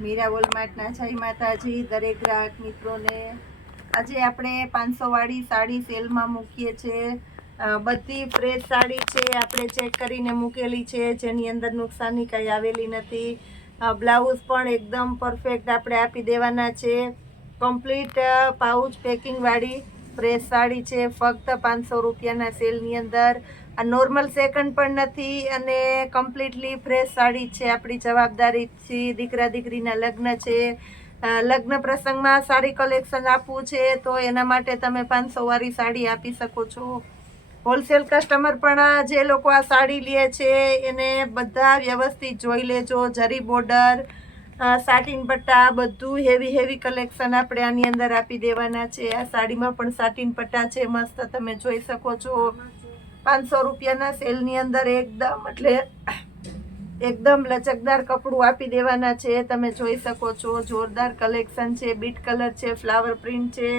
મીરા વોલમાર્ટના જય માતાજી દરેક ગ્રાહક મિત્રોને। આજે આપણે 500 વાળી સાડી સેલમાં મૂકીએ છીએ। બધી ફ્રેશ સાડી છે, આપણે ચેક કરીને મૂકેલી છે, જેની અંદર નુકસાની કંઈ આવેલી નથી। બ્લાઉઝ પણ એકદમ પરફેક્ટ આપણે આપી દેવાના છે। કમ્પ્લીટ પાઉચ પેકિંગવાળી ફ્રેશ સાડી છે, ફક્ત 500 રૂપિયાના સેલની અંદર। આ નોર્મલ સેકન્ડ પણ નથી અને કમ્પ્લીટલી ફ્રેશ સાડી છે। આપણી જવાબદારીથી દીકરા દીકરીના લગ્ન છે, લગ્ન પ્રસંગમાં સાડી કલેક્શન આપવું છે, તો એના માટે તમે 500 વાળી સાડી આપી શકો છો। હોલસેલ કસ્ટમર પણ જે લોકો આ સાડી લે છે એને બધા વ્યવસ્થિત જોઈ લેજો। જરી બોર્ડર, સાટિન પટ્ટા, બધું હેવી કલેક્શન આપણે આની અંદર આપી દેવાના છે। આ સાડીમાં પણ સાટિન પટ્ટા છે, મસ્ત તમે જોઈ શકો છો। 500 રૂપિયાના સેલની અંદર એકદમ લચકદાર કપડું આપી દેવાના છે, તમે જોઈ શકો છો। જોરદાર કલેક્શન છે, બીટ કલર છે, ફ્લાવર પ્રિન્ટ છે,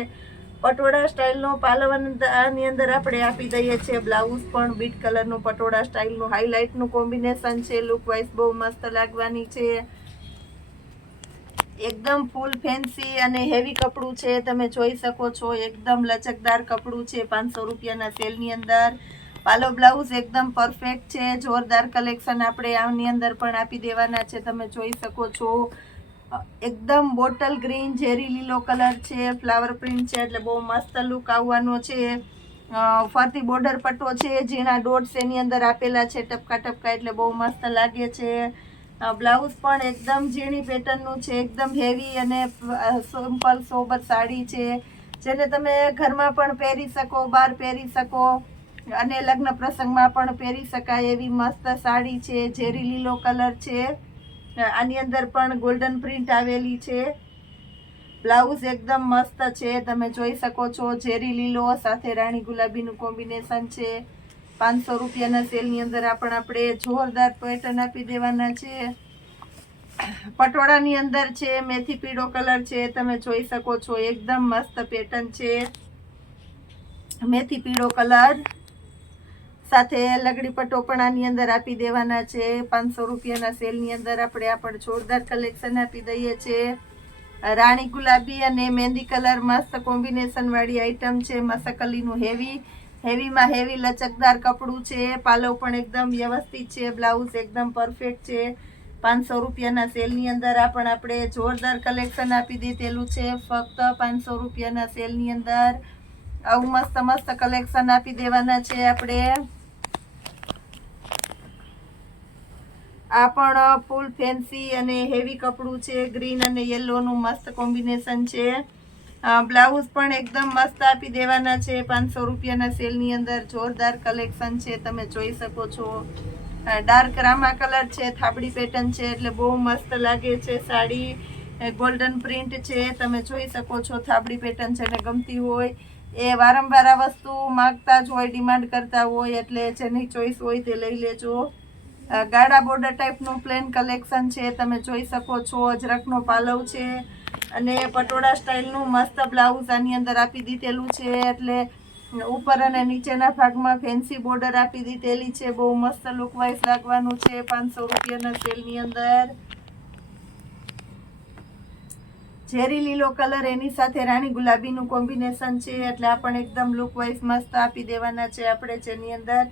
પટોળા સ્ટાઇલનો પાલવની અંદર આપણે આપી દઈએ છીએ। બ્લાઉઝ પણ બીટ કલરનું પટોળા સ્ટાઇલનું હાઇલાઇટનું કોમ્બિનેશન છે, લુક વાઇઝ બહુ મસ્ત લાગવાની છે। એકદમ ફૂલ ફેન્સી અને હેવી કપડું છે, તમે જોઈ શકો છો। એકદમ લચકદાર કપડું છે 500 રૂપિયાના સેલની અંદર। પાલો બ્લાઉઝ એકદમ પરફેક્ટ છે, જોરદાર કલેક્શન આપણે આની અંદર પણ આપી દેવાના છે, તમે જોઈ શકો છો। એકદમ બોટલ ગ્રીન ઝેરી લીલો કલર છે, ફ્લાવર પ્રિન્ટ છે, એટલે બહુ મસ્ત લુક આવવાનો છે। ફરતી બોર્ડર પટ્ટો છે, ઝીણા ડોટ્સ એની અંદર આપેલા છે, ટપકા એટલે બહુ મસ્ત લાગે છે। બ્લાઉઝ પણ એકદમ ઝીણી પેટર્નનું છે, એકદમ હેવી અને સિમ્પલ સોબર સાડી છે, જેને તમે ઘરમાં પણ પહેરી શકો, બહાર પહેરી શકો અને લગ્ન પ્રસંગમાં પણ પહેરી શકાય એવી મસ્ત સાડી છે। ઝેરી લીલો કલર છે, આની અંદર પણ ગોલ્ડન પ્રિન્ટ આવેલી છે। બ્લાઉઝ એકદમ મસ્ત છે, તમે જોઈ શકો છો। ઝેરી લીલો સાથે રાણી ગુલાબીનું કોમ્બિનેશન છે। 500 રૂપિયાના સેલની અંદર આપણે જોરદાર પેટર્ન આપી દેવાના છે। પટોળાની અંદર છે, મેથી પીળો કલર છે, તમે જોઈ શકો છો। એકદમ મસ્ત પેટર્ન છે, મેથી પીળો કલર સાથે લગડી પટ્ટો પણ આની અંદર આપી દેવાના છે। 500 રૂપિયાના સેલની અંદર આપણે જોરદાર કલેક્શન આપી દઈએ છીએ। રાણી ગુલાબી અને મહેંદી કલર મસ્ત કોમ્બિનેશન વાળી આઈટમ છે। મસકલીનું હેવીમાં હેવી લચકદાર કપડું છે, પાલવ પણ એકદમ વ્યવસ્થિત છે, બ્લાઉઝ એકદમ પરફેક્ટ છે। 500 રૂપિયાના સેલની અંદર આપણે જોરદાર કલેક્શન આપી દીધેલું છે, ફક્ત 500 રૂપિયાના સેલની અંદર આવું મસ્ત કલેક્શન આપી દેવાના છે આપણે। આ પણ ફૂલ ફેન્સી અને હેવી કપડું છે, ગ્રીન અને યલોનું મસ્ત કોમ્બિનેશન છે। બ્લાઉઝ પણ એકદમ મસ્ત આપી દેવાના છે 500 રૂપિયાના સેલની અંદર। જોરદાર કલેક્શન છે, તમે જોઈ શકો છો। ડાર્ક રામા કલર છે, થાબડી પેટર્ન છે, એટલે બહુ મસ્ત લાગે છે સાડી। ગોલ્ડન પ્રિન્ટ છે, તમે જોઈ શકો છો। થાબડી પેટર્ન છે ને ગમતી હોય એ વારંવાર આ વસ્તુ માગતા જ હોય, ડિમાન્ડ કરતા હોય, એટલે જેની ચોઈસ હોય તે લઈ લેજો। ગાળા બોર્ડર ટાઈપનું પ્લેન કલેક્શન છે, તમે જોઈ શકો છો। અજરકનો પાલવ છે અને પટોળા સ્ટાઇલનું મસ્ત બ્લાઉઝ આની અંદર આપી દીધેલું છે, એટલે ઉપર અને નીચેના ભાગમાં ફેન્સી બોર્ડર આપી દીધેલી છે, બહુ મસ્ત લુક વાઇઝ લાગવાનું છે 500 રૂપિયાના સેલની અંદર। ઝેરી લીલો કલર એની સાથે રાણી ગુલાબીનું કોમ્બિનેશન છે, એટલે આપણે એકદમ લુક વાઇઝ મસ્ત આપી દેવાના છે આપણે, જેની અંદર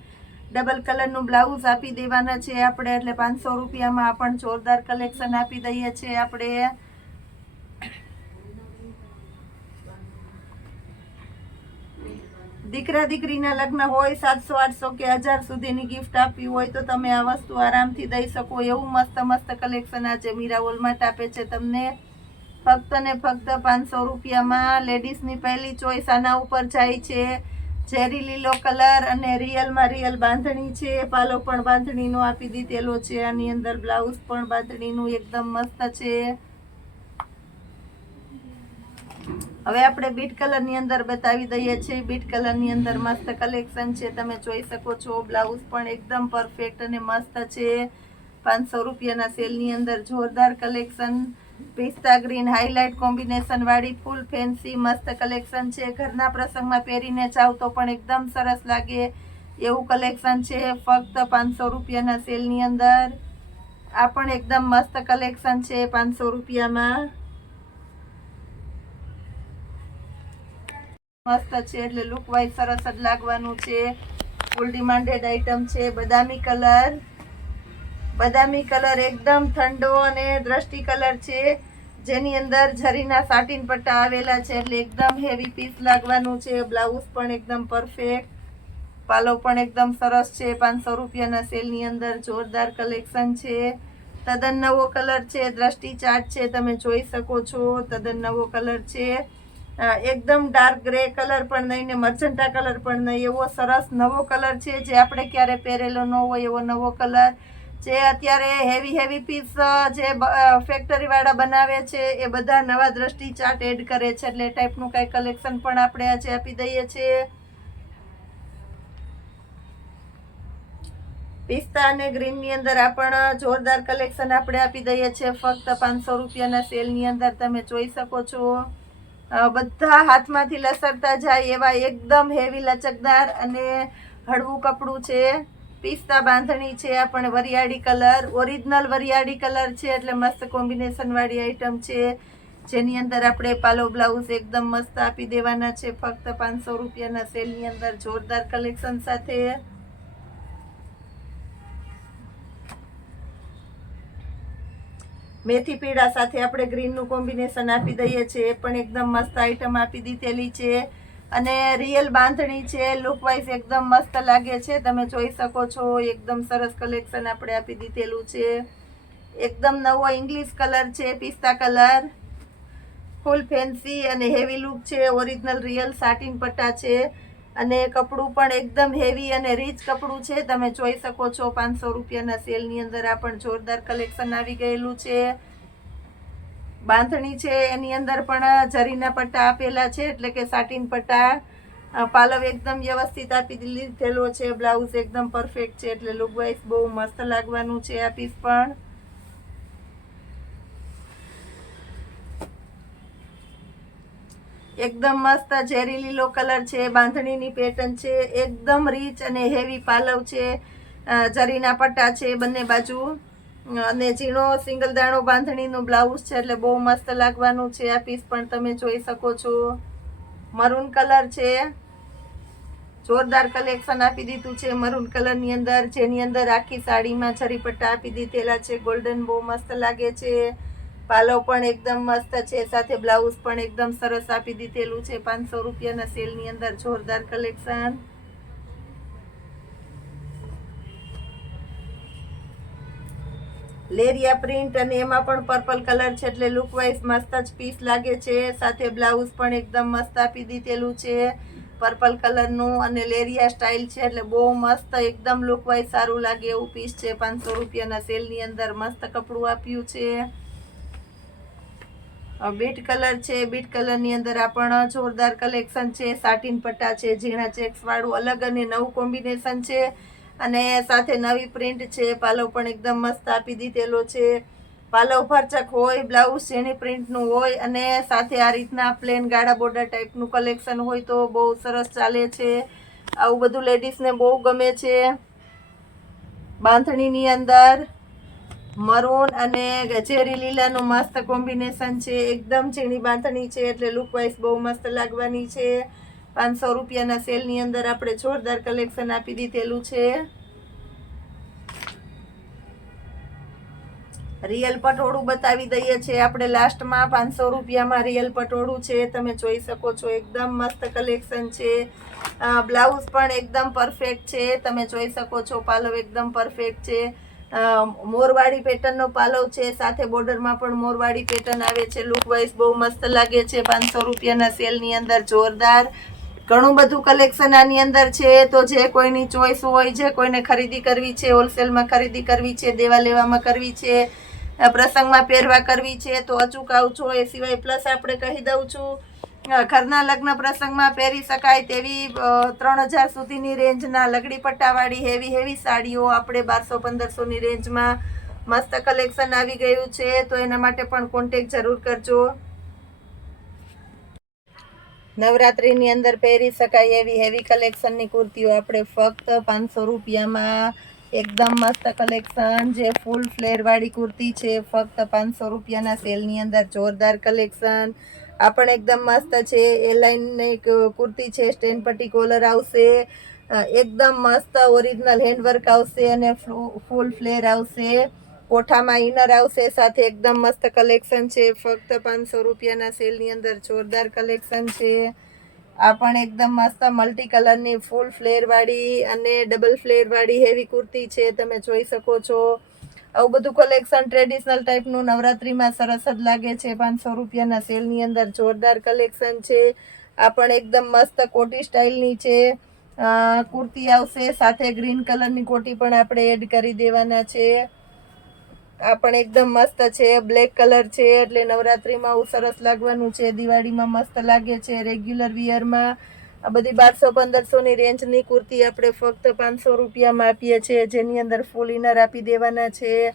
ડબલ કલરનું બ્લાઉઝ આપી દેવાના છે આપણે, એટલે 500 રૂપિયામાં પણ જોરદાર કલેક્શન આપી દઈએ છીએ આપણે। દીકરા દીકરીના લગ્ન હોય, 700 800 કે 1000 સુધીની ગિફ્ટ આપવી હોય તો તમે આ વસ્તુ આરામથી દઈ શકો એવું મસ્ત કલેક્શન આજે મીરા વોલમાર્ટ આપે છે તમને, ફક્ત ને ફક્ત 500 રૂપિયામાં। લેડીઝની પહેલી ચોઈસ આના ઉપર જાય છે, ઝેરી લીલો કલર અને રિયલ બાંધણી છે, પાલો પણ બાંધણીનો આપી દીધેલો છે આની અંદર, બ્લાઉઝ પણ બાંધણીનું એકદમ મસ્ત છે। હવે આપણે બીટ કલરની અંદર બતાવી દઈએ છીએ। બીટ કલરની અંદર મસ્ત કલેક્શન છે, તમે જોઈ શકો છો। બ્લાઉઝ પણ એકદમ પરફેક્ટ અને મસ્ત છે। 500 રૂપિયાના સેલની અંદર જોરદાર કલેક્શન, પિસ્તા ગ્રીન હાઇલાઇટ કોમ્બિનેશન વાળી ફૂલ ફેન્સી મસ્ત કલેક્શન છે। ઘરના પ્રસંગમાં પહેરીને જાવ તો પણ એકદમ સરસ લાગે એવું કલેક્શન છે, ફક્ત 500 રૂપિયાના સેલની અંદર। આ પણ એકદમ મસ્ત કલેક્શન છે 500 રૂપિયામાં. મસ્ત છે એટલે લુક વાઇઝ સરસ જ લાગવાનું છે. ફૂલ ડિમાન્ડેડ આઈટમ છે. બદામી કલર એકદમ ઠંડો અને દ્રષ્ટિ કલર છે, જેની અંદર જરીના સાટીન પટ્ટા આવેલા છે એટલે એકદમ હેવી પીસ લાગવાનું છે. બ્લાઉઝ પણ એકદમ પરફેક્ટ, પાલો પણ એકદમ સરસ છે. 500 રૂપિયાના સેલની અંદર જોરદાર કલેક્શન છે. તદ્દન નવો કલર છે, દ્રષ્ટિ ચાર્ટ છે, તમે જોઈ શકો છો. તદ્દન નવો કલર છે. એકદમ ડાર્ક ગ્રે કલર પણ નહીં ને મર્જન્ટા કલર પણ નહીં, એવો સરસ નવો કલર છે જે આપણે ક્યારે પહેરેલો ન હોય એવો નવો કલર. જે અત્યારે હેવી પીસ જે ફેક્ટરી વાળા બનાવે છે એ બધા નવા દ્રષ્ટિ ચાર્ટ એડ કરે છે એટલે એ ટાઈપનું કઈ કલેક્શન પણ આપણે આજે આપી દઈએ છીએ. પિસ્તા અને ગ્રીન ની અંદર પણ જોરદાર કલેક્શન આપણે આપી દઈએ છીએ ફક્ત 500 રૂપિયાના સેલની અંદર. તમે જોઈ શકો છો બધા હાથમાંથી લસરતા જાય એવા એકદમ હેવી લચકદાર અને હળવું કપડું છે. પિસ્તા બાંધણી છે, આ પણ વરિયાળી કલર, ઓરિજિનલ વરિયાળી કલર છે એટલે મસ્ત કોમ્બિનેશન વાળી આઈટમ છે, જેની અંદર આપણે પાલો બ્લાઉઝ એકદમ મસ્ત આપી દેવાના છે ફક્ત 500 રૂપિયાના સેલની અંદર જોરદાર કલેક્શન સાથે. મેથી પીળા સાથે આપણે ગ્રીનનું કોમ્બિનેશન આપી દઈએ છીએ, એ પણ એકદમ મસ્ત આઈટમ આપી દીધેલી છે અને રિયલ બાંધણી છે. લુક વાઇઝ એકદમ મસ્ત લાગે છે, તમે જોઈ શકો છો. એકદમ સરસ કલેક્શન આપણે આપી દીધેલું છે. એકદમ નવો ઇંગ્લિશ કલર છે, પિસ્તા કલર, ફૂલ ફેન્સી અને હેવી લુક છે. ઓરિજિનલ રિયલ સાટીન પટ્ટા છે અને કપડું પણ એકદમ હેવી અને રીચ કપડું છે, તમે જોઈ શકો છો. 500 રૂપિયાના સેલની અંદર આ પણ જોરદાર કલેક્શન આવી ગયેલું છે. બાંધણી છે એની અંદર પણ જરીના પટ્ટા આપેલા છે એટલે કે સાટીન પટ્ટા. પાલવ એકદમ વ્યવસ્થિત આપી દીધેલો છે. બ્લાઉઝ એકદમ પરફેક્ટ છે એટલે લુક વાઇઝ બહુ મસ્ત લાગવાનું છે આ પીસ પણ. એકદમ મસ્ત ઝેરી લીલો કલર છે, બાંધણીની પેટર્ન છે, એકદમ રીચ અને હેવી પાલવ છે, જરીના પટ્ટા છે બંને બાજુ અને ઝીણો સિંગલ દાણો બાંધણીનું બ્લાઉઝ છે એટલે બહુ મસ્ત લાગવાનું છે આ પીસ પણ. તમે જોઈ શકો છો. મરૂન કલર છે, જોરદાર કલેક્શન આપી દીધું છે મરૂન કલરની અંદર, જેની અંદર આખી સાડીમાં જરી પટ્ટા આપી દીધેલા છે. ગોલ્ડન બહુ મસ્ત લાગે છે. પાલો પણ એકદમ મસ્ત છે, સાથે બ્લાઉઝ પણ એકદમ સરસ આપી દીધેલું છે 500 રૂપિયાના સેલની અંદર જોરદાર કલેક્શન. લેરિયા પ્રિન્ટ અને એમાં પણ પર્પલ કલર છે એટલે લુક વાઇઝ મસ્ત જ પીસ લાગે છે. સાથે બ્લાઉઝ પણ એકદમ મસ્ત આપી દીધેલું છે પર્પલ કલરનું અને લેરિયા સ્ટાઇલ છે એટલે બહુ મસ્ત એકદમ લુક વાઇઝ સારું લાગે એવું પીસ છે. 500 રૂપિયાના સેલની અંદર મસ્ત કપડું આપ્યું છે. બીટ કલર છે, બીટ કલરની અંદર આ પણ જોરદાર કલેક્શન છે. સાટીન પટ્ટા છે, ઝીણા ચેક્સ વાળું અલગ અને નવું કોમ્બિનેશન છે અને સાથે નવી પ્રિન્ટ છે. પાલવ પણ એકદમ મસ્ત આપી દીધેલો છે. પાલવ ભરચક હોય, બ્લાઉઝ જેની પ્રિન્ટનું હોય અને સાથે આ રીતના પ્લેન ગાળા બોર્ડર ટાઈપનું કલેક્શન હોય તો બહુ સરસ ચાલે છે. આવું બધું લેડીઝને બહુ ગમે છે. બાંધણીની અંદર મરૂન અને ઝેરી લીલાનું મસ્ત કોમ્બિનેશન છે. એકદમ ઝીણી બાંધણી છે એટલે લુક વાઇઝ બહુ મસ્ત લાગવાની છે. 500 રૂપિયાના સેલની અંદર આપણે જોરદાર કલેક્શન આપી દીધેલું છે. રિયલ પટોળું બતાવી દઈએ છીએ આપણે લાસ્ટમાં. 500 રૂપિયામાં રિયલ પટોળું છે, તમે જોઈ શકો છો. એકદમ મસ્ત કલેક્શન છે. બ્લાઉઝ પણ એકદમ પરફેક્ટ છે, તમે જોઈ શકો છો. પાલવ એકદમ પરફેક્ટ છે. મોરવાડી પેટર્નનો પાલવ છે, સાથે બોર્ડરમાં પણ મોરવાડી પેટર્ન આવે છે. લુક વાઇઝ બહુ મસ્ત લાગે છે 500 રૂપિયાના સેલની અંદર જોરદાર. ઘણું બધું કલેક્શન આની અંદર છે, તો જે કોઈની ચોઈસ હોય, જે કોઈને ખરીદી કરવી છે, હોલસેલમાં ખરીદી કરવી છે, દેવા લેવામાં કરવી છે, પ્રસંગમાં પહેરવા કરવી છે તો અચૂક આવજો. એ સિવાય પ્લસ આપણે કહી દઉં છું, ઘરના લગ્ન પ્રસંગમાં પહેરી શકાય તેવી 3000 સુધીની રેન્જના લગડી પટ્ટાવાળી હેવી સાડીઓ આપણે 1200-1500ની રેન્જમાં મસ્ત કલેક્શન આવી ગયું છે, તો એના માટે પણ કોન્ટેક્ટ જરૂર કરજો. નવરાત્રીની અંદર પહેરી શકાય એવી હેવી કલેક્શનની કુર્તીઓ આપણે ફક્ત 500 રૂપિયામાં એકદમ મસ્ત કલેક્શન જે ફૂલ ફ્લેર વાળી કુર્તી છે, ફક્ત 500 રૂપિયાના સેલની અંદર જોરદાર કલેક્શન. આ પણ એકદમ મસ્ત છે. એ લાઈનની કુર્તી છે, સ્ટેન પટ્ટી કોલર આવશે, એકદમ મસ્ત ઓરિજિનલ હેન્ડવર્ક આવશે અને ફૂલ ફ્લેર આવશે. કોઠામાં ઇનર આવશે, સાથે એકદમ મસ્ત કલેક્શન છે, ફક્ત 500 રૂપિયાના સેલની અંદર જોરદાર કલેક્શન છે. આ પણ એકદમ મસ્ત મલ્ટી કલરની ફૂલ ફ્લેર વાળી અને ડબલ ફ્લેર વાળી હેવી કુર્તી છે, તમે જોઈ શકો છો. આવું બધું કલેક્શન ટ્રેડિશનલ ટાઈપનું નવરાત્રીમાં સરસ જ લાગે છે. 500 રૂપિયાના સેલની અંદર જોરદાર કલેક્શન છે. આ પણ એકદમ મસ્ત કોટી સ્ટાઇલની છે, કુર્તી આવશે, સાથે ગ્રીન કલરની કોટી પણ આપણે એડ કરી દેવાના છે. આ પણ એકદમ મસ્ત છે, બ્લેક કલર છે, એટલે નવરાત્રીમાં આવું સરસ લાગવાનું છે. દિવાળીમાં મસ્ત લાગે છે રેગ્યુલર વિયરમાં. આ બધી 1200-1500 ની રેન્જની કુર્તી આપણે ફક્ત 500 રૂપિયામાં આપીએ છીએ, જેની અંદર ફૂલ ઇનર આપી દેવાના છે.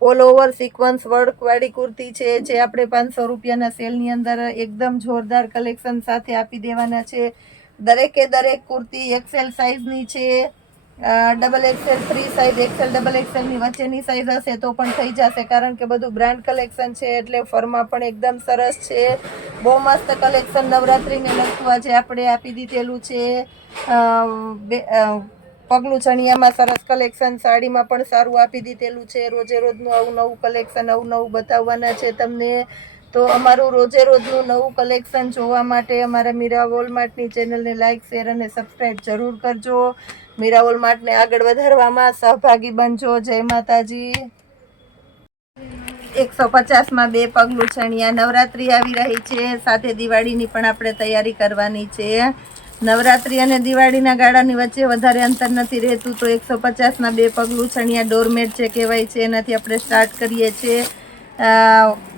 ઓલ ઓવર સિક્વન્સ વર્ક વાળી કુર્તી છે, જે આપણે 500 રૂપિયાના સેલની અંદર એકદમ જોરદાર કલેક્શન સાથે આપી દેવાના છે. દરેકે દરેક કુર્તી એક્સેલ સાઇઝની છે. Double XL free size, XL double એક્સેલની વચ્ચેની સાઇઝ હશે તો પણ થઈ જશે, કારણ કે બધું બ્રાન્ડ કલેક્શન છે, એટલે ફરમાં પણ એકદમ સરસ છે. બહુ મસ્ત કલેક્શન નવરાત્રીને લગતું આજે આપણે આપી દીધેલું છે. પગલું ચણિયામાં સરસ કલેક્શન, સાડીમાં પણ સારું આપી દીધેલું છે. રોજે રોજનું આવું નવું કલેક્શન, આવું નવું બતાવવાના છે તમને. તો અમારું રોજે રોજનું નવું કલેક્શન જોવા માટે અમારા મીરા વોલમાર્ટની ચેનલને લાઇક, શેર અને સબસ્ક્રાઈબ જરૂર કરજો. મીરા વોલમાર્ટને આગળ વધારવામાં સહભાગી બનજો. જય માતાજી. 150માં 2 પગલું ચણિયા. નવરાત્રી આવી રહી છે, સાથે દિવાળીની પણ આપણે તૈયારી કરવાની છે. નવરાત્રી અને દિવાળીના ગાળાની વચ્ચે વધારે અંતર નથી રહેતું, તો 150ના 2 પગલું ચણિયા ડોરમેટ છે કહેવાય છે, એનાથી આપણે સ્ટાર્ટ કરીએ છીએ.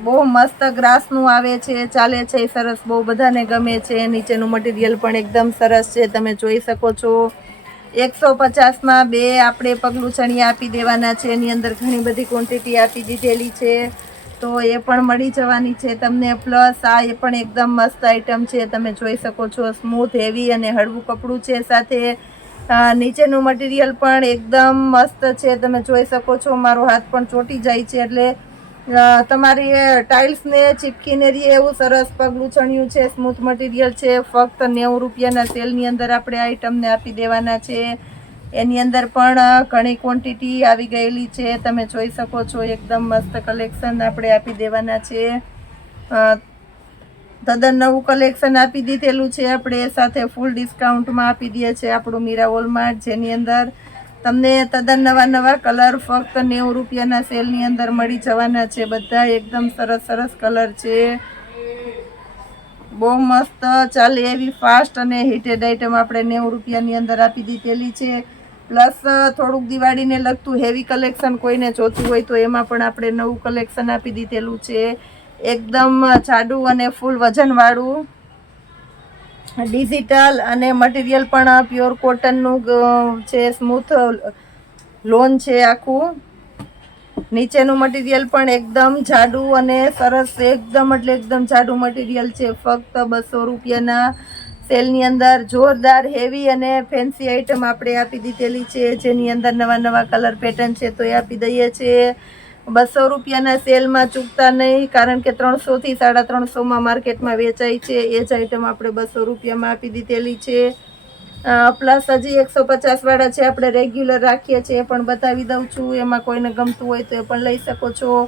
બહુ મસ્ત ગ્રાસનું આવે છે, ચાલે છે સરસ, બહુ બધાને ગમે છે. નીચેનું મટીરિયલ પણ એકદમ સરસ છે, તમે જોઈ શકો છો. 150માં 2 આપણે પગલું ચણિયા આપી દેવાના છે. એની અંદર ઘણી બધી ક્વોન્ટિટી આપી દીધેલી છે, તો એ પણ મળી જવાની છે તમને. પ્લસ આ એ પણ એકદમ મસ્ત આઈટમ છે, તમે જોઈ શકો છો. સ્મૂથ, હેવી અને હળવું કપડું છે, સાથે નીચેનું મટીરિયલ પણ એકદમ મસ્ત છે, તમે જોઈ શકો છો. મારો હાથ પણ ચોટી જાય છે, એટલે તમારી ટાઇલ્સને ચીપકીને રહીએ એવું સરસ પગલું ચણિયું છે, સ્મૂથ મટીરિયલ છે. ફક્ત 90 રૂપિયાના સેલની અંદર આપણે આઈટમને આપી દેવાના છે. એની અંદર પણ ઘણી ક્વોન્ટિટી આવી ગયેલી છે, તમે જોઈ શકો છો. એકદમ મસ્ત કલેક્શન આપણે આપી દેવાના છે. તદ્દન નવું કલેક્શન આપી દીધેલું છે આપણે, સાથે ફૂલ ડિસ્કાઉન્ટમાં આપી દઈએ છીએ આપણું મીરા વોલમાર્ટ, જેની અંદર તમને તદ્દન નવા નવા કલર ફક્ત 90 રૂપિયાના સેલની અંદર મળી જવાના છે. બધા એકદમ સરસ સરસ કલર છે, બહુ મસ્ત ચાલે એવી ફાસ્ટ અને હિટેડ આઈટમ આપણે 90 રૂપિયાની અંદર આપી દીધેલી છે. પ્લસ થોડુંક દિવાળીને લગતું હેવી કલેક્શન કોઈને જોતું હોય તો એમાં પણ આપણે નવું કલેક્શન આપી દીધેલું છે. એકદમ જાડું અને ફૂલ વજનવાળું, ડિજિટલ અને મટીરિયલ પણ પ્યોર કોટનનું છે, સ્મૂથ લોન છે આખું. નીચેનું મટીરિયલ પણ એકદમ જાડું અને સરસ, એકદમ એટલે એકદમ જાડું મટીરિયલ છે. ફક્ત 200 રૂપિયાના સેલની અંદર જોરદાર હેવી અને ફેન્સી આઈટમ આપણે આપી દીધેલી છે, જેની અંદર નવા નવા કલર પેટર્ન છે, તો એ આપી દઈએ છીએ. 200 રૂપિયાના સેલમાં ચૂકતા નહીં, કારણ કે 300 થી 350માં માર્કેટમાં વેચાય છે. એ જ આઈટમ આપણે 200 રૂપિયામાં આપી દીધેલી છે. પ્લસ હજી 150 વાળા છે, આપણે રેગ્યુલર રાખીએ છીએ, એ પણ બતાવી દઉં છું. એમાં કોઈને ગમતું હોય તો એ પણ લઈ શકો છો.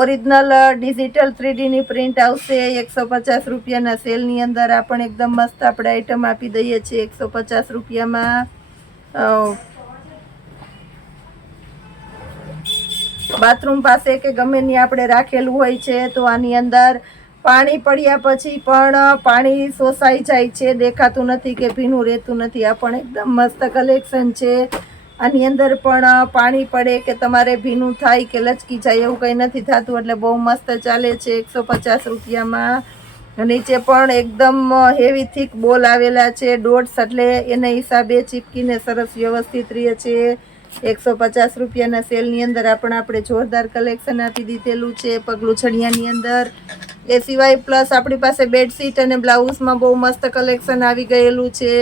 ઓરિજિનલ ડિજિટલ 3D ની પ્રિન્ટ આવશે 150 રૂપિયાના સેલની અંદર. આ પણ એકદમ મસ્ત આપણે આઈટમ આપી દઈએ છીએ 150 રૂપિયામાં. બાથરૂમ પાસે કે ગમે ત્યાં આપણે રાખેલું હોય છે, તો આની અંદર પાણી પડ્યા પછી પણ પાણી શોષાઈ જાય છે, દેખાતું નથી કે ભીનું રહેતું નથી. આ પણ એકદમ મસ્ત કલેક્શન છે. આની અંદર પણ પાણી પડે કે તમારે ભીનું થાય કે લચકી જાય એવું કંઈ નથી થતું, એટલે બહુ મસ્ત ચાલે છે 150 રૂપિયામાં. નીચે પણ એકદમ હેવી થીક બોલ આવેલા છે, ડોટ્સ, એટલે એના હિસાબે ચીપકીને સરસ વ્યવસ્થિત રહે છે. 150 રૂપિયાના સેલની અંદર આપણે જોરદાર કલેક્શન આપી દીધેલું છે પગલું ચણિયાની અંદર. એ સિવાય પ્લસ આપણી પાસે બેડશીટ અને બ્લાઉઝમાં બહુ મસ્ત કલેક્શન આવી ગયેલું છે.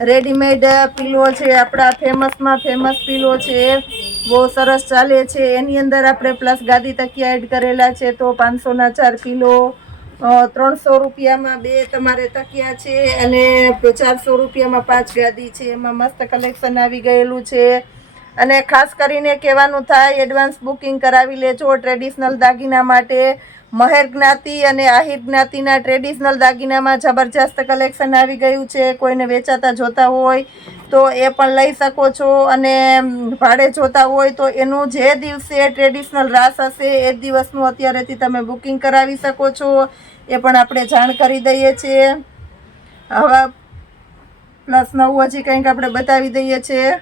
રેડીમેડ પીલો છે, આપણા ફેમસમાં ફેમસ પીલો છે, બહુ સરસ ચાલે છે. એની અંદર આપણે પ્લસ ગાદી તકિયા એડ કરેલા છે, તો 500ના 4 પીલો, 300 રૂપિયામાં 2 તમારે તકિયા છે, અને 400 રૂપિયામાં 5 ગાદી છે. એમાં મસ્ત કલેક્શન આવી ગયેલું છે. અને ખાસ કરીને કહેવાનું થાય, એડવાન્સ બુકિંગ કરાવી લેજો ટ્રેડિશનલ દાગીના માટે. મહેર જ્ઞાતિ અને આહિર જ્ઞાતિના ટ્રેડિશનલ દાગીનામાં જબરજસ્ત કલેક્શન આવી ગયું છે. કોઈને વેચાતા જોતા હોય તો એ પણ લઈ શકો છો, અને ભાડે જોતા હોય તો એનું જે દિવસે ટ્રેડિશનલ રાસ હશે એ દિવસનું અત્યારેથી તમે બુકિંગ કરાવી શકો છો. એ પણ આપણે જાણ કરી દઈએ છીએ. હવે પ્લસ નવું હજી કંઈક આપણે બતાવી દઈએ છીએ.